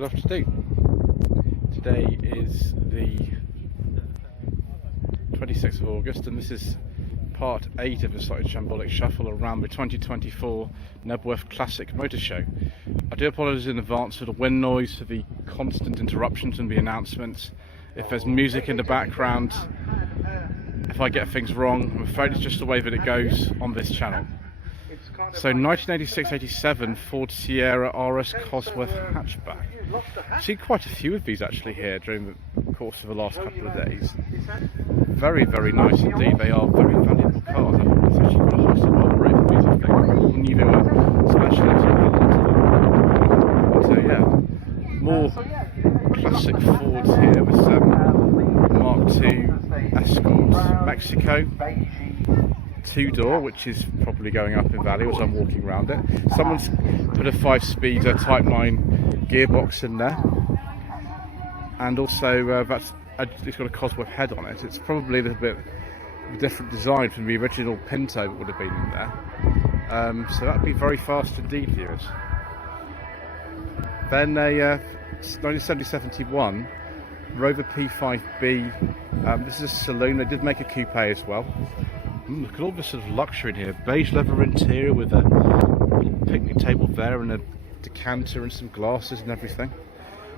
Good afternoon. Today is the 26th of August and this is part 8 of the Sighted Shambolic Shuffle around the 2024 Knebworth Classic Motor Show. I do apologise in advance for the wind noise, for the constant interruptions and the announcements. If there's music in the background, if I get things wrong, I'm afraid it's just the way that it goes on this channel. So 1986-87 Ford Sierra RS Cosworth hatchback. I've seen quite a few of these actually here during the course of the last couple of days. Very, very nice indeed. They are very valuable cars. It's actually got a host of other rate for these, I think. All knew they were special into. So yeah, more classic Fords here with Mark II Escort Mexico. 2-door, which is probably going up in value as I'm walking around it. Someone's put a 5-speed Type 9 gearbox in there, and also it's got a Cosworth head on it. It's probably a little bit different design from the original Pinto that would have been in there. So that would be very fast indeed, viewers. Then a 1970-71 Rover P5B. This is a saloon. They did make a coupe as well. Look at all this sort of luxury in here. Beige leather interior with a picnic table there and a decanter and some glasses and everything.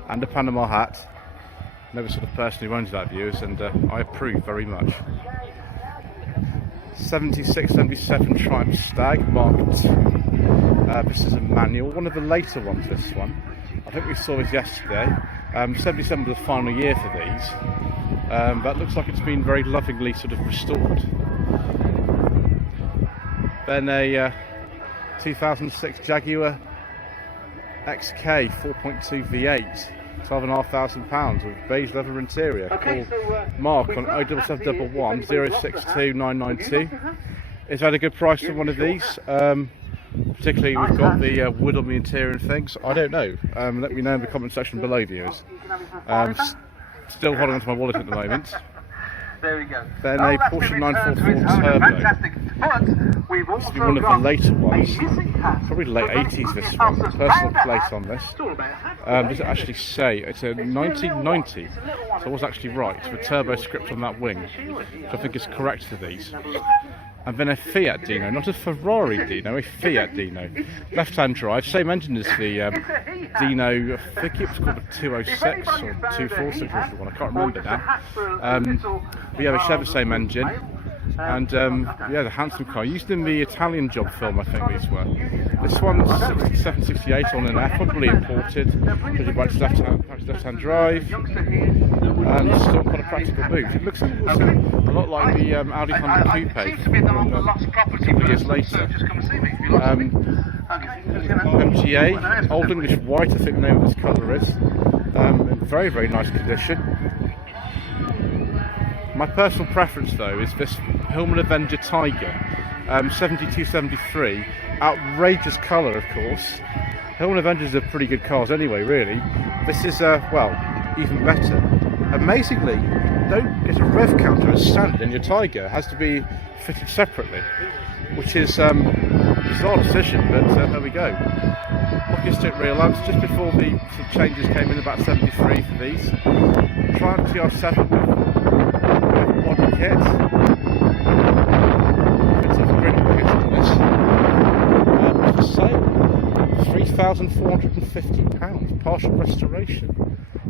And a Panama hat. Never sort of person who owns that, viewers, and I approve very much. 76-77 Triumph Stag Mark II. This is a manual, one of the later ones, this one. I think we saw this yesterday. 77 was the final year for these. That looks like it's been very lovingly sort of restored. Then a 2006 Jaguar XK 4.2 V8, £12,500 with beige leather interior. Call Mark on 07711 062 992. Is that a good price for one of these? Particularly we've got the wood on the interior and things. I don't know. Let me know in the comment section below, viewers. Still holding onto my wallet at the moment. There we go. Then a Porsche 944 Turbo. Fantastic. But we've This also is one of the later ones. hat. Probably late 80s this one. Personal plate on this. Does it actually say? It's a 1990. So I was actually right. With turbo script on that wing. So I think it's correct for these. And then a Fiat Dino, not a Ferrari Dino, a Fiat Dino. Left-hand drive, same engine as the Dino, I think it was called a 206 or 246 or one, I can't remember now. But yeah, they share the same engine. And yeah, the handsome car, used in the Italian Job film, I think these were. This one's 67, 68 on an F, probably imported. Pretty much left-hand drive. And still got a practical boot. It looks also a lot like the Audi 100 Coupe a couple of years later. MGA, Old English White, I think the name of this colour is. In very, very nice condition. My personal preference though is this Hillman Avenger Tiger, 72-73. Outrageous colour, of course. Hillman Avengers are pretty good cars anyway, really. This is, well, even better. Amazingly, don't get a rev counter as standard in your Tiger. It has to be fitted separately, which is a bizarre decision, but there we go. Hockey stick rear lamps just before the sort of changes came in, about 73 for these. Triumph TR7 with body kit. Bits of grid kit on this. For sale, £3,450. Partial restoration.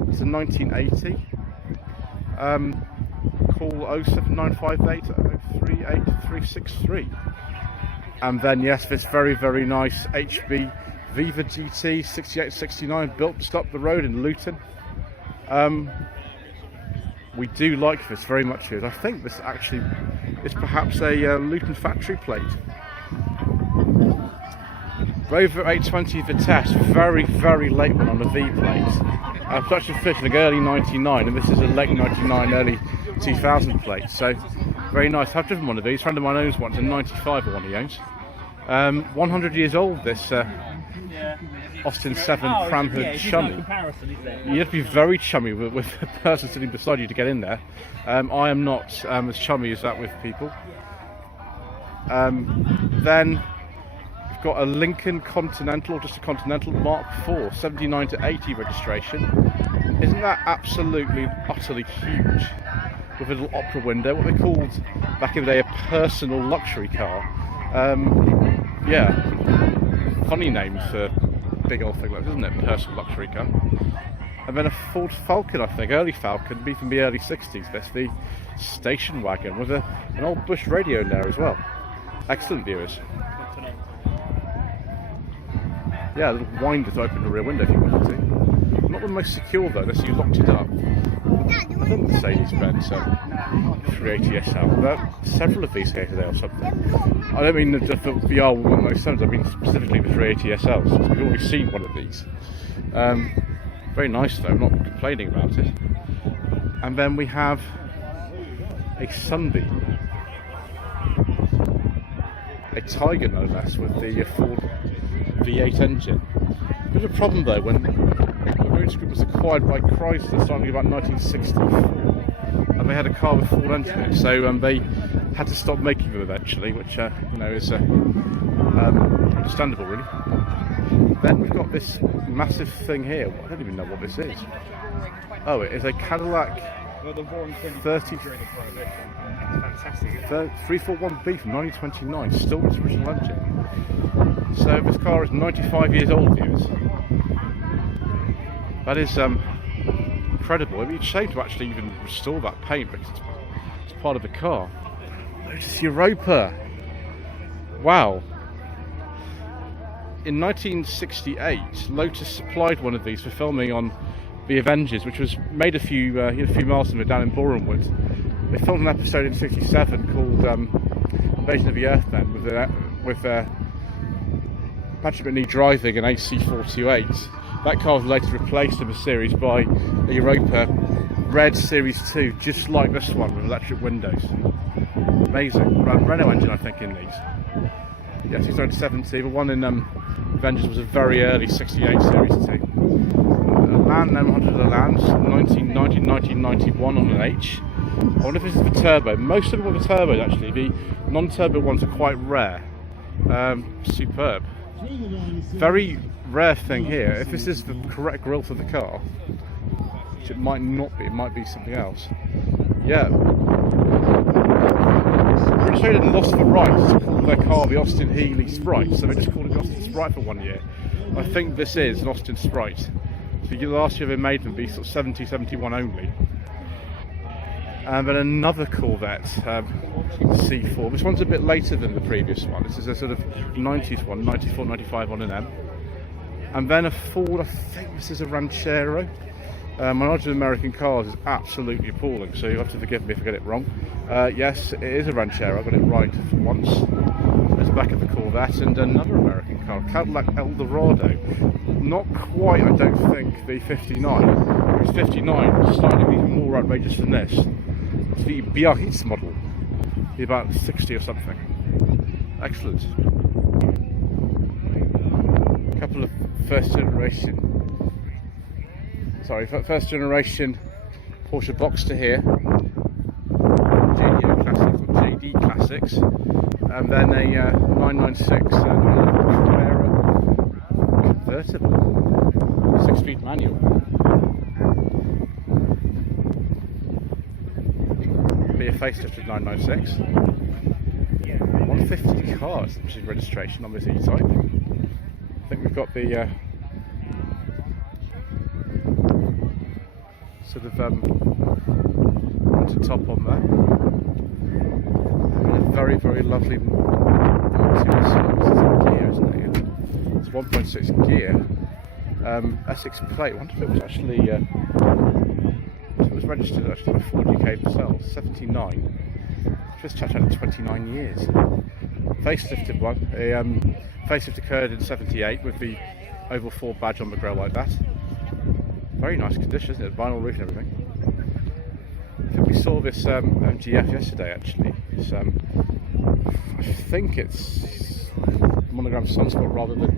It's a 1980. Call 07958 038363. And then yes, this very, very nice HB Viva GT 6869 built just up the road in Luton. We do like this very much here. I think this actually is perhaps a Luton factory plate. Rover 820 Vitesse, very, very late one on the V plate. Production finished in early 99, and this is a late 99, early 2000 plate. So very nice. I've driven one of these. A friend of mine owns one. It's a 95 one he owns. 100 years old, this Austin 7 Pram Hood Chummy. You have to be very chummy with the person sitting beside you to get in there. I am not as chummy as that with people. Then we've got a Lincoln Continental, just a Continental Mark IV, 79 to 80 registration. Isn't that absolutely, utterly huge? With a little opera window, what they called back in the day a personal luxury car. Yeah, funny name for a big old thing like this, isn't it? Personal luxury car. And then a Ford Falcon, I think, early Falcon, maybe from the early 60s. That's the station wagon with an old Bush radio in there as well. Excellent viewers. Yeah, a little winder to open the rear window if you wanted to. Not the most secure though, unless you locked it up. I think Mercedes-Benz 380 SL. There are several of these here today or something. I don't mean the VR107s, I mean specifically the 380 SLs. We've already seen one of these. Very nice though, I'm not complaining about it. And then we have a Sunbeam. A Tiger no less, with the Ford V8 engine. There's a problem though, when the Roots Group was acquired by Chrysler starting about 1964, and they had a car with Ford engine in it, so they had to stop making them eventually, which you know, is understandable really. Then we've got this massive thing here. I don't even know what this is. Oh, it is a Cadillac 341B from 1929, still its original engine. So this car is 95 years old, viewers. That is incredible. It'd be a shame to actually even restore that paint because it's part of the car. Lotus Europa. Wow. In 1968, Lotus supplied one of these for filming on the Avengers, which was made a few miles from it down in Borehamwood. They filmed an episode in '67 called Invasion of the Earth then, with Patrick Whitney driving an AC428. That car was later replaced in the series by the Europa Red Series 2, just like this one with electric windows. Amazing. Renault engine, I think, in these. Yes, it's around 70. The one in Avengers was a very early 68 Series 2. Land M100 of the Lands, 1990, 1991 on an H. I wonder if this is the turbo. Most of them are the turbos actually. The non-turbo ones are quite rare. Superb. Very rare thing here. If this is the correct grille for the car, which it might not be, it might be something else. Yeah. British Australia lost the rights to call their car the Austin Healey Sprite, so they just called it the Austin Sprite for 1 year. I think this is an Austin Sprite. So last year they made them be sort of 70, 71 only. And then another Corvette, C4. This one's a bit later than the previous one. This is a sort of 90s one, 94, 95 on an M. And then a Ford, I think this is a Ranchero. My knowledge of American cars is absolutely appalling, so you'll have to forgive me if I get it wrong. Yes, it is a Ranchero, I got it right for once. There's the back of the Corvette, and another American car, Cadillac Eldorado. Not quite, I don't think, the 59. It was 59, slightly even more outrageous than this. It's the Biarritz model, the about 60 or something. Excellent. A couple of first generation Porsche Boxster here. JD Classics, and then a 996 Carrera convertible, 6-speed manual. Be a facelifted 996. 150 cars, which is registration on this E-Type. I think we've got the sort of mounted top on there. And a very, very lovely gear, isn't it? It's 1.6 gear. Essex plate. I wonder if it was actually it was registered actually by Ford UK themselves. 79. This chap's had 29 years. Facelifted one. A facelift occurred in 78 with the Oval 4 badge on the grille like that. Very nice condition, isn't it? Vinyl roof and everything. I think we saw this MGF yesterday actually. It's, I think it's monogram sunspot rather than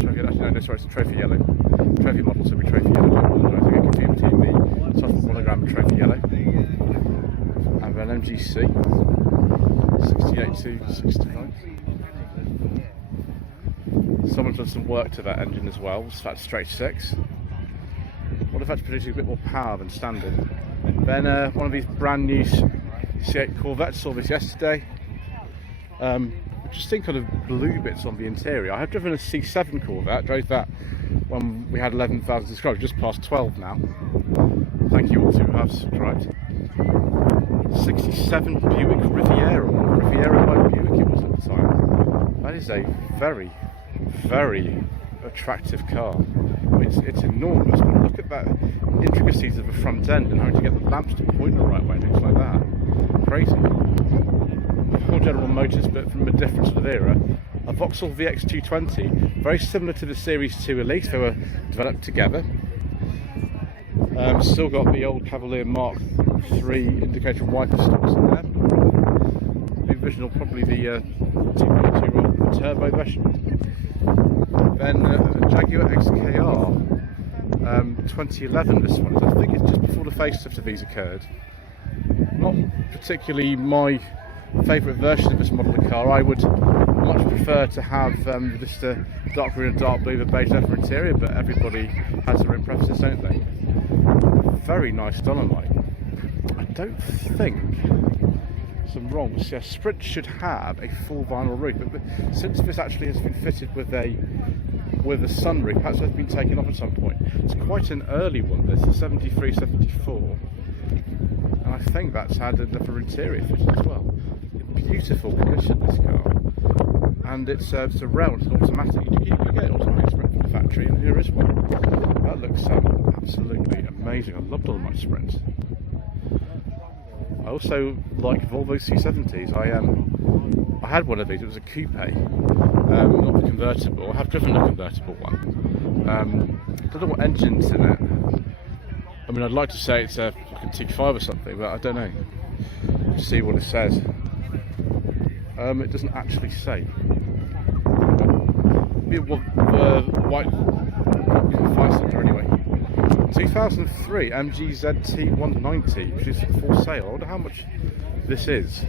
trophy. Actually, no, sorry, it's a trophy yellow. Trophy model, so it'll be trophy yellow. I think it could be between the sunspot monogram and trophy yellow. And then MGC 68 to 69. Someone's done some work to that engine as well. It's that straight six. Would have had to produce a bit more power than standard. Then one of these brand new C8 Corvettes, saw this yesterday. Just think kind of blue bits on the interior. I have driven a C7 Corvette, drove that when we had 11,000 subscribers, just past 12 now. Thank you all who have subscribed. 67 Buick Riviera, or Riviera by Buick it was at the time. That is a very, very attractive car. I mean, it's enormous, but look at that intricacies of the front end and having to get the lamps to point the right way and things like that. Crazy. Before General Motors, but from a different sort of era. A Vauxhall VX220, very similar to the Series 2 Elise. They were developed together. Still got the old Cavalier Mark III indicator wiper stalks in there. The original, probably the 2.2 turbo version. Then a Jaguar XKR 2011. This one is, I think it's just before the facelift of these occurred. Not particularly my favourite version of this model of car. I would much prefer to have this dark green and dark blue with beige leather interior, but everybody has their own preferences, don't they? Very nice Dolomite. I don't think, I'm wrong, yeah, Sprint should have a full vinyl roof, but since this actually has been fitted with a sunroof, perhaps it's been taken off at some point. It's quite an early one. There's a 73, 74, and I think that's had a leather interior fitted as well. Beautiful condition, this car, and it's a round, it's automatic. You can get an automatic Sprint from the factory, and here is one. That looks absolutely amazing. I love Dolomite Sprints. I also like Volvo C70s. I had one of these. It was a coupe, not the convertible. I have driven a convertible one. I don't know what engine's in it. I mean, I'd like to say it's a fucking T5 or something, but I don't know. Let's see what it says. It doesn't actually say. White 5-cylinder anyway. 2003 MG ZT190, which is for sale. I wonder how much this is.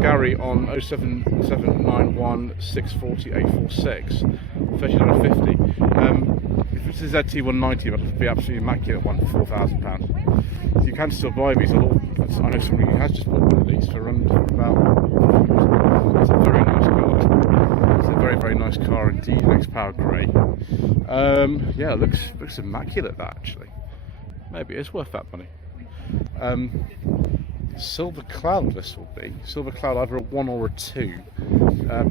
Gary on 07791 640 846, $39.50. If it's a ZT190, that'll be absolutely immaculate one for £4,000. You can still buy these. I know somebody who has just bought one of these for about. It's a very nice car. It's a very, very nice car indeed. X-Power grey. Yeah, it looks immaculate. That actually, maybe it is worth that money. Silver Cloud, this will be. Silver Cloud, either a 1 or a 2.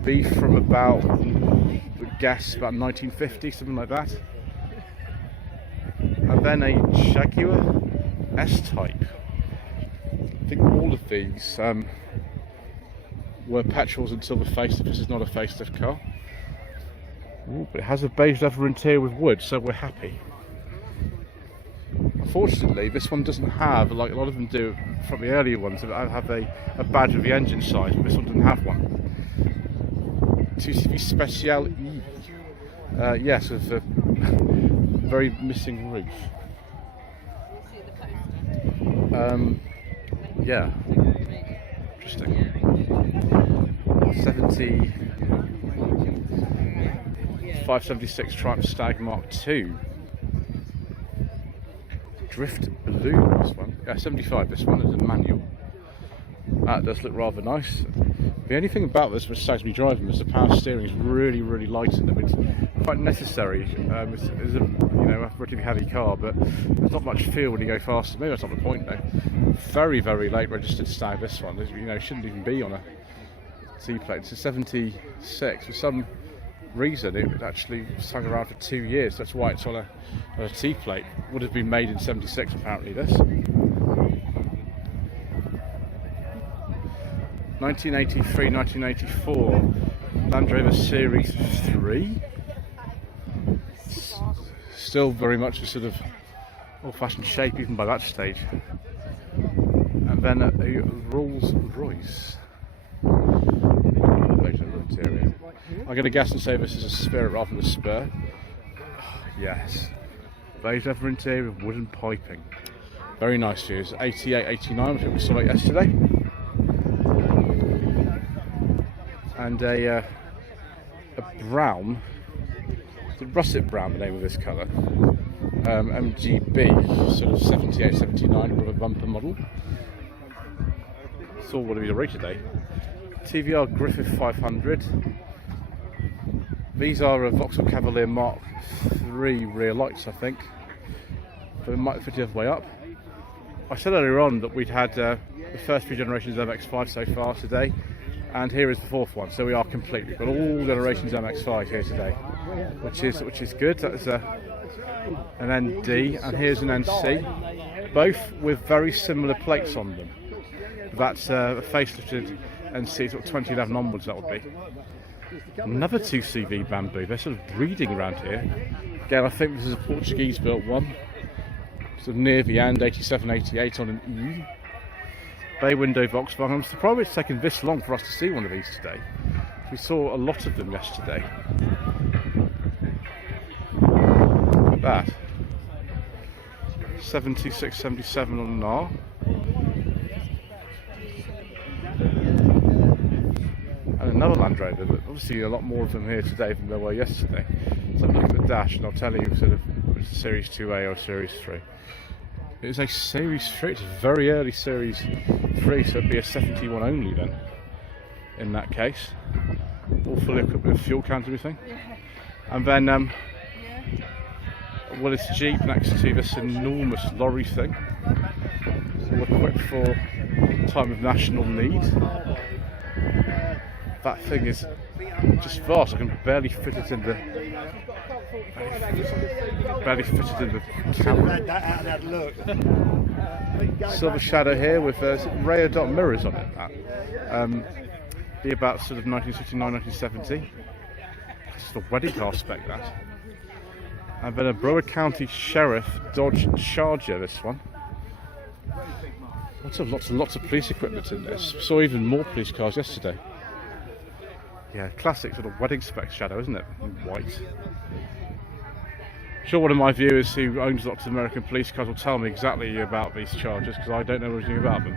Be from about, I would guess, about 1950, something like that. And then a Jaguar S-Type. I think all of these were petrols until the facelift. This is not a facelift car. Ooh, but it has a beige leather interior with wood, so we're happy. Unfortunately, this one doesn't have, like a lot of them do from the earlier ones, have a badge of the engine size, but this one doesn't have one. 2CV Special E. Yes, with a very missing roof. Yeah, interesting. 576 Triumph Stag Mark II. Drift Blue, this one. Yeah, 75, this one is a manual. That does look rather nice. The only thing about this, which saves me driving, is the power steering is really, really light in them. It's quite necessary. It's a a relatively heavy car, but there's not much feel when you go faster. Maybe that's not the point though. Very, very late registered Stag, this one. Shouldn't even be on a C-plate. It's a 76. For some reason it actually hung around for 2 years. That's why it's on a T-plate. Would have been made in 76 apparently, this. 1983, 1984 Land Rover Series 3. Still very much a sort of old-fashioned shape even by that stage. And then a Rolls Royce. Interior. I'm going to guess and say this is a Spirit rather than a Spur. Yes. Beige leather interior with wooden piping. Very nice views. 88, 89, which we saw yesterday. and a brown, the russet brown, the name of this colour, MGB, sort of 78, 79, with a bumper model. It's all what we rate today. TVR Griffith 500. These are a Vauxhall Cavalier Mark III rear lights, I think. But it might fit the other way up. I said earlier on that we'd had the first 3 generations of MX-5 so far today, and here is the 4th one. So we are complete. We've got all generations of MX-5 here today, which is good. That's an ND, and here's an NC, both with very similar plates on them. That's a facelifted NC, sort of 2011 onwards. That would be. Another 2CV Bamboo. They're sort of breeding around here. Again, I think this is a Portuguese built one. Sort of near the end, 87, 88 on an E. Bay window Volkswagen. I'm surprised it's taken this long for us to see one of these today. We saw a lot of them yesterday. Look at that. 76, 77 on an R. And another Land Rover, but obviously a lot more of them here today than there were yesterday. So have a look at the dash and I'll tell you sort of if it's a Series 2A or Series 3. It is a Series 3, it's a very early Series 3, so it'd be a 71 only then, in that case. All fully equipped with fuel cans and everything. And then, well, it's Jeep next to this enormous lorry thing, all equipped for time of national need. That thing is just vast. I can barely fit it in the camera. Silver Shadow here with Raya dot mirrors on it. Be about sort of 1969, 1970. It's the wedding car spec, that. And then a Broward County Sheriff Dodge Charger. This one. Lots and lots of police equipment in this. Saw even more police cars yesterday. Yeah, classic sort of wedding spec Shadow, isn't it? In white. I'm sure one of my viewers who owns lots of American police cars will tell me exactly about these Chargers, because I don't know anything about them.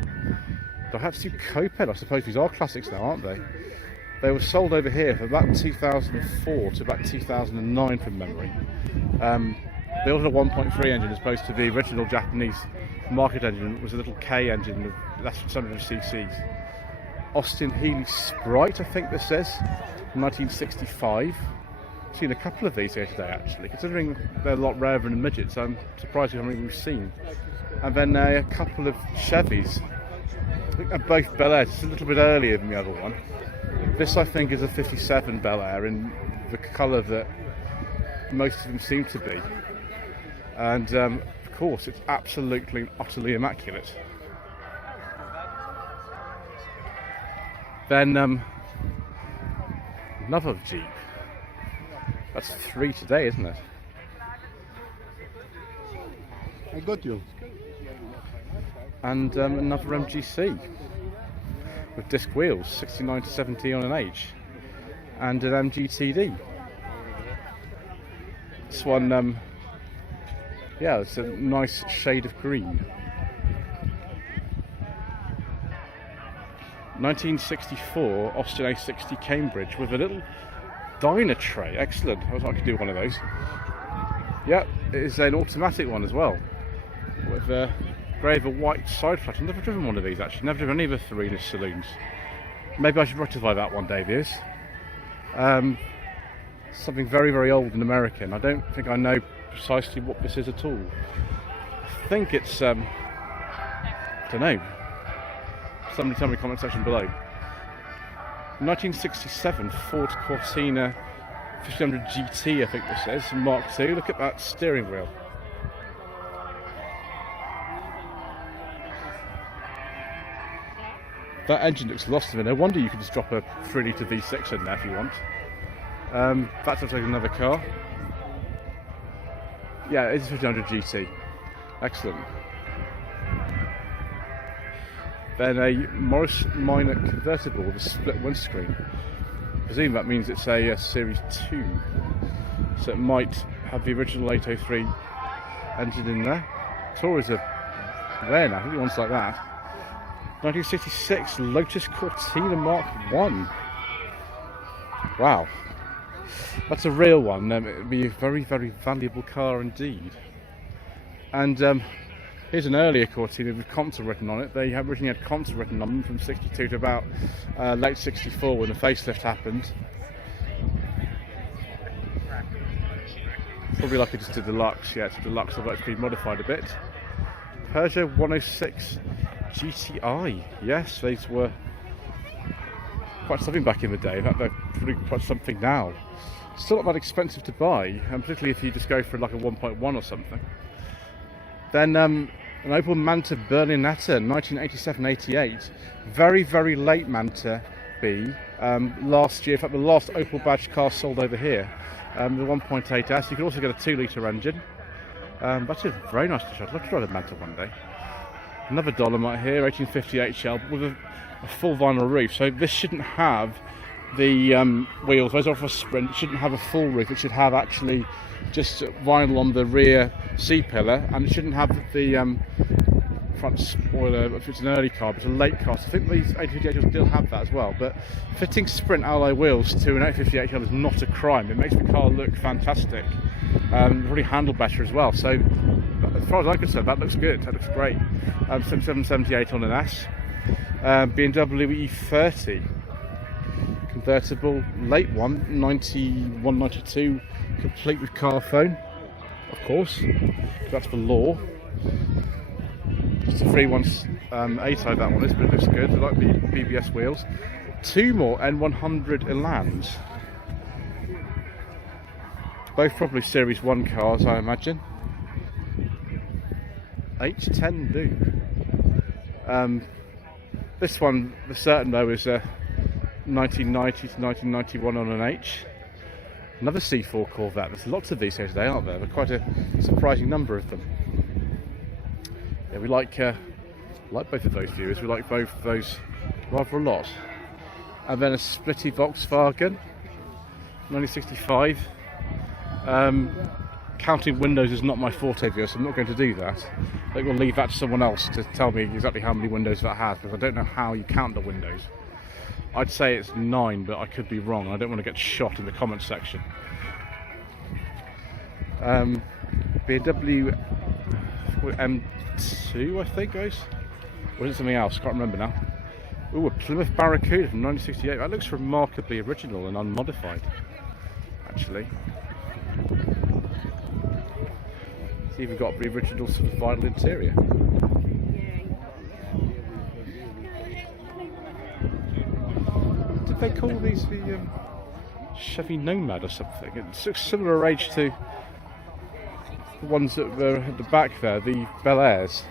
Perhaps you Coped, I suppose these are classics now, aren't they? They were sold over here from about 2004 to about 2009 from memory. They also had a 1.3 engine as opposed to the original Japanese market engine. It was a little K engine of less than 700 cc's. Austin Healey Sprite, I think this says, 1965. I've seen a couple of these here today actually, considering they're a lot rarer than the midgets. I'm surprised how many we've seen. And then a couple of Chevys. I think they're both Bel Airs, it's a little bit earlier than the other one. This I think is a 57 Bel Air in the colour that most of them seem to be. And of course it's absolutely and utterly immaculate. Then another Jeep. That's 3 today, isn't it? I got you. And another MGC with disc wheels, 69 to 70 on an H, and an MGTD. This one, yeah, it's a nice shade of green. 1964 Austin A60 Cambridge with a little diner tray. Excellent. I could do one of those. Yeah, it is an automatic one as well, with a grey with a white side flash. I've never driven one of these actually. Never driven any of the Threenish saloons. Maybe I should rectify that one day, Viers. Something very, very old and American. I don't think I know precisely what this is at all. I think it's don't know. Somebody tell me in the comment section below. 1967 Ford Cortina 1500 GT, I think this is, Mark II. Look at that steering wheel. That engine looks lost to me. No wonder you could just drop a 3 litre V6 in there if you want. That looks like another car. Yeah, it is 1500 GT. Excellent. Then a Morris Minor convertible with a split windscreen. I presume that means it's a Series 2. So it might have the original 803 engine in there. Tories are rare now, I think ones like that. 1966 Lotus Cortina Mark 1. Wow, that's a real one. It'd be a very, very valuable car indeed. And here's an earlier Cortina with Conta written on it. They originally had Conta written on them from 62 to about late 64 when the facelift happened. Probably like it's a deluxe. Yeah, it's a deluxe, although it's been modified a bit. Peugeot 106 GTI. Yes, these were quite something back in the day. In fact, they're pretty quite something now. Still not that expensive to buy, and particularly if you just go for like a 1.1 or something. Then an Opel Manta Berlinetta 1987-88. Very, very late Manta B. Last year, in fact, the last Opel badge car sold over here. The 1.8S. You can also get a 2-litre engine. That's a very nice to I'd love to drive a Manta one day. Another Dolomite here, 1858 shell with a full vinyl roof. So this shouldn't have the wheels. Those are for a Sprint. It shouldn't have a full roof. It should have actually just vinyl on the rear C-pillar, and it shouldn't have the front spoiler if it's an early car, but it's a late car. So I think these 858 will still have that as well. But fitting Sprint alloy wheels to an 858 shell is not a crime. It makes the car look fantastic. Really handle better as well. So as far as I'm concerned, that looks good. That looks great. 7778 on an S. BMW E30 convertible, late one, 91, 92, complete with car phone, of course. That's the law. Just a 318i that one is, but it looks good. I like the BBS wheels. Two more N100 Elans. Both probably Series 1 cars, I imagine. H10 do. This one, for certain though, is 1990 to 1991 on an H. Another C4 Corvette. There's lots of these here today, aren't there? There's quite a surprising number of them. Yeah, we like both of those viewers. We like both of those rather a lot. And then a splitty Volkswagen, 1965. Counting windows is not my forte, viewer, so I'm not going to do that. I think we'll leave that to someone else to tell me exactly how many windows that has, because I don't know how you count the windows. I'd say it's 9, but I could be wrong. I don't want to get shot in the comments section. BMW M2, I think, guys. Or is it something else? Can't remember now. Ooh, a Plymouth Barracuda from 1968. That looks remarkably original and unmodified, actually. It's even got the original sort of vinyl interior. Did they call these the Chevy Nomad or something? It looks similar age to the ones that were at the back there, the Bel Airs.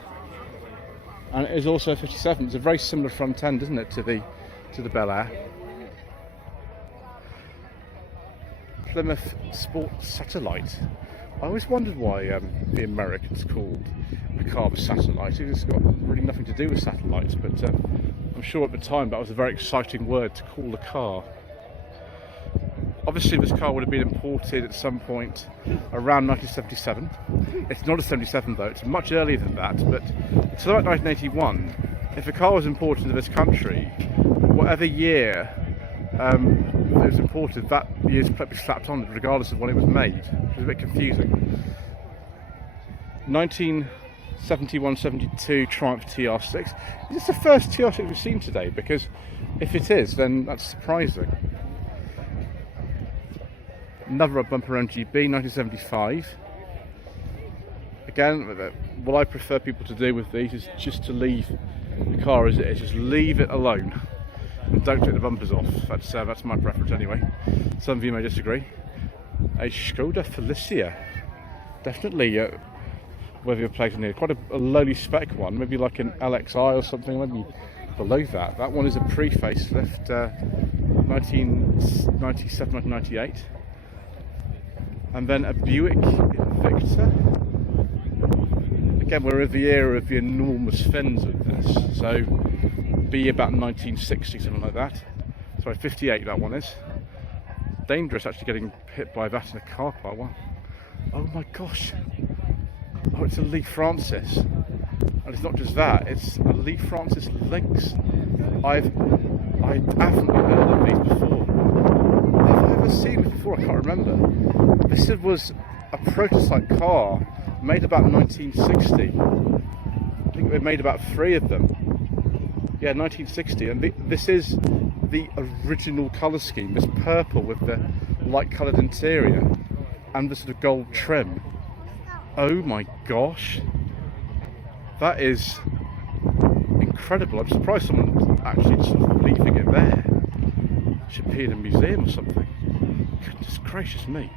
And it is also a 57. It's a very similar front end, isn't it, to the Bel Air. Plymouth Sport Satellite. I always wondered why the Americans called a car a satellite. It's got really nothing to do with satellites, but I'm sure at the time that was a very exciting word to call a car. Obviously this car would have been imported at some point around 1977. It's not a 77 though, it's much earlier than that, but it's about 1981. If a car was imported to this country, whatever year it was imported, that year's plate be slapped on it regardless of when it was made. It was a bit confusing. 1971-72 Triumph TR6. Is this the first TR6 we've seen today? Because if it is, then that's surprising. Another bumper MGB, 1975. Again, what I prefer people to do with these is just to leave the car as it is. Just leave it alone. And don't take the bumpers off. That's my preference anyway. Some of you may disagree. A Skoda Felicia. Definitely worthy of place in here. Quite a lowly spec one. Maybe like an LXI or something. Maybe below that. That one is a pre-facelift. 1997, 1998. And then a Buick Invicta. Again, we're in the era of the enormous fins of this. So be about 1960, something like that. Sorry, 58 that one is. Dangerous actually getting hit by that in a car park. Wow. Oh my gosh. Oh, it's a Lee Francis. And it's not just that, it's a Lee Francis Lynx. I haven't heard of these before. Never ever seen this before? I can't remember. This was a prototype car made about 1960. I think they made about 3 of them. Yeah, 1960, and this is the original colour scheme. This purple with the light-coloured interior and the sort of gold trim. Oh my gosh, that is incredible. I'm surprised someone's actually just leaving it there. It should be in a museum or something. Goodness gracious me.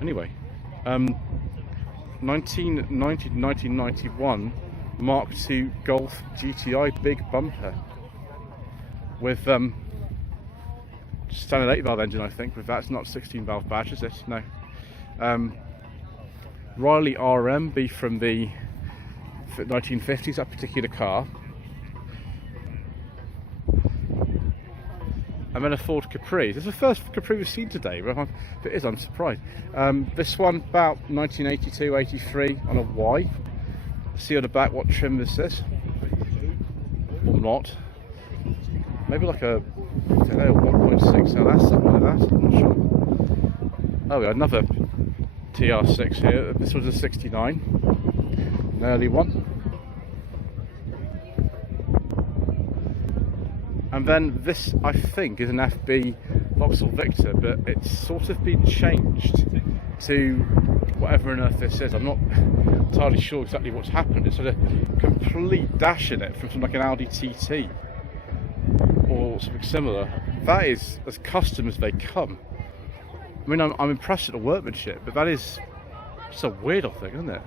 Anyway, 1990 to 1991 Mark II Golf GTI big bumper with standard 8 valve engine, I think. With that's not 16 valve badge, is it? No. Riley RMB from the 1950s, that particular car. And then a Ford Capri. This is the first Capri we've seen today. If it is, I'm surprised. This one about 1982-83 on a Y. See on the back what trim this is. Or not. Maybe like a 1.6 LS, something like that. I'm not sure. Oh, we had another TR6 here. This was a 69. An early one. And then this, I think, is an FB Vauxhall Victor, but it's sort of been changed to whatever on earth this is. I'm not entirely sure exactly what's happened. It's sort of complete dash in it from like an Audi TT or something similar. That is as custom as they come. I mean, I'm impressed at the workmanship, but that is just a weird old thing, isn't it?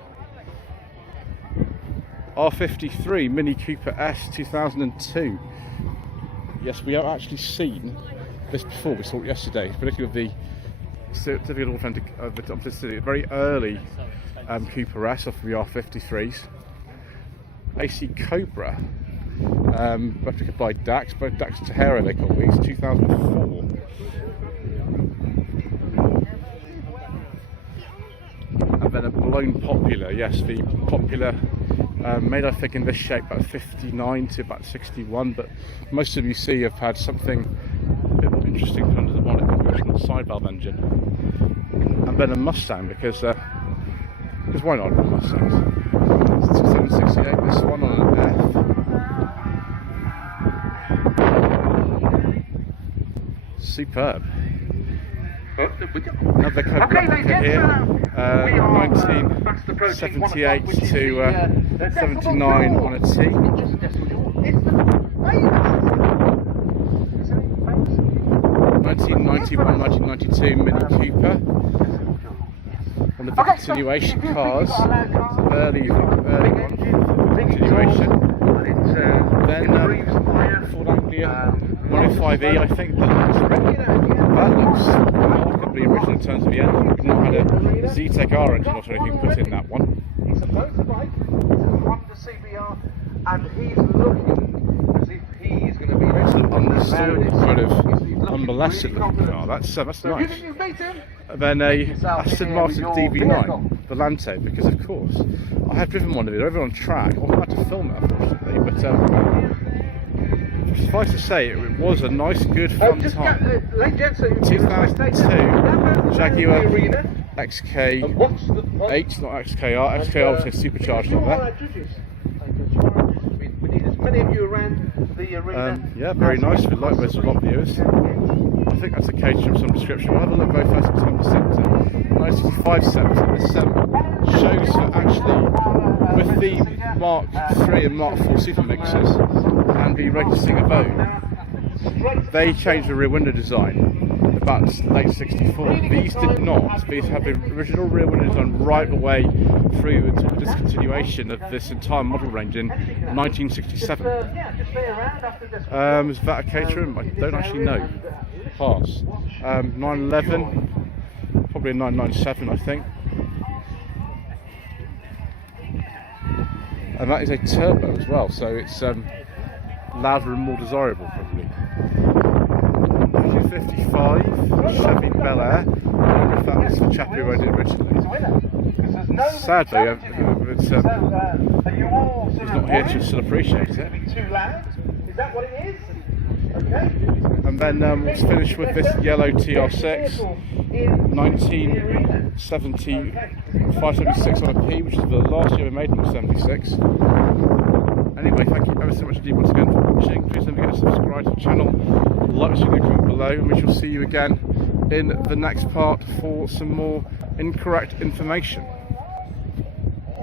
R53 Mini Cooper S 2002. Yes, we have actually seen this before. We saw it yesterday, particularly with the certificate of authenticity, very early Cooper S off of the R53s. AC Cobra, replica by Dax, both Dax and Tahara they call these, 2004. And then a blown Popular, yes, the Popular made I think in this shape about 59 to about 61, but most of you see have had something a bit more interesting under the bonnet, the original side valve engine. And then a Mustang because why not a Mustang? 768, this one on an F. Superb. Another replica here, 1978 to 79 on a T. 1991-1992 Mini Cooper. One of the continuation cars, early one, continuation. Then Ford Anglia 105E, I think that looks remarkably original in terms of the engine. We've not had a Z-Tech R engine or anything put in that one. It's a motorbike, it's a Honda CBR, and he's looking as if he's going to be sort of understood, kind of unmolested looking car. That's nice. And then a Aston Martin DB9 Volante, because of course I have driven one of these over on track. I wasn't allowed to film it unfortunately, but suffice to say, it was a nice, good, fun time. 2002 Jaguar XK8, not XKR. XKR was supercharged on there. We need as many of you around the arena. Yeah, very nice. We like those lot viewers. I think that's a caterer of some description. We'll have a look very fast at 10%. 95 cents. This shows that actually, with the Mark III and Mark IV super mixers and the Racing Evoque, they changed the rear window design about late 64. These did not. These have the original rear window design right the way through until the discontinuation of this entire model range in 1967. Is that a caterer? I don't actually know. Pass. 911, probably a 997 I think. And that is a turbo as well, so it's louder and more desirable probably. 55 Chevy Bel Air, if that was the chap who wrote it originally. Sadly, he's not here to still appreciate it. Is that what it is? And then we'll finish with this yellow TR6, 1970, 576 on a P, which is the last year we made them, 76. Anyway, thank you ever so much indeed once again for watching. Please don't forget to subscribe to the channel, like us in the comment below, and we shall see you again in the next part for some more incorrect information.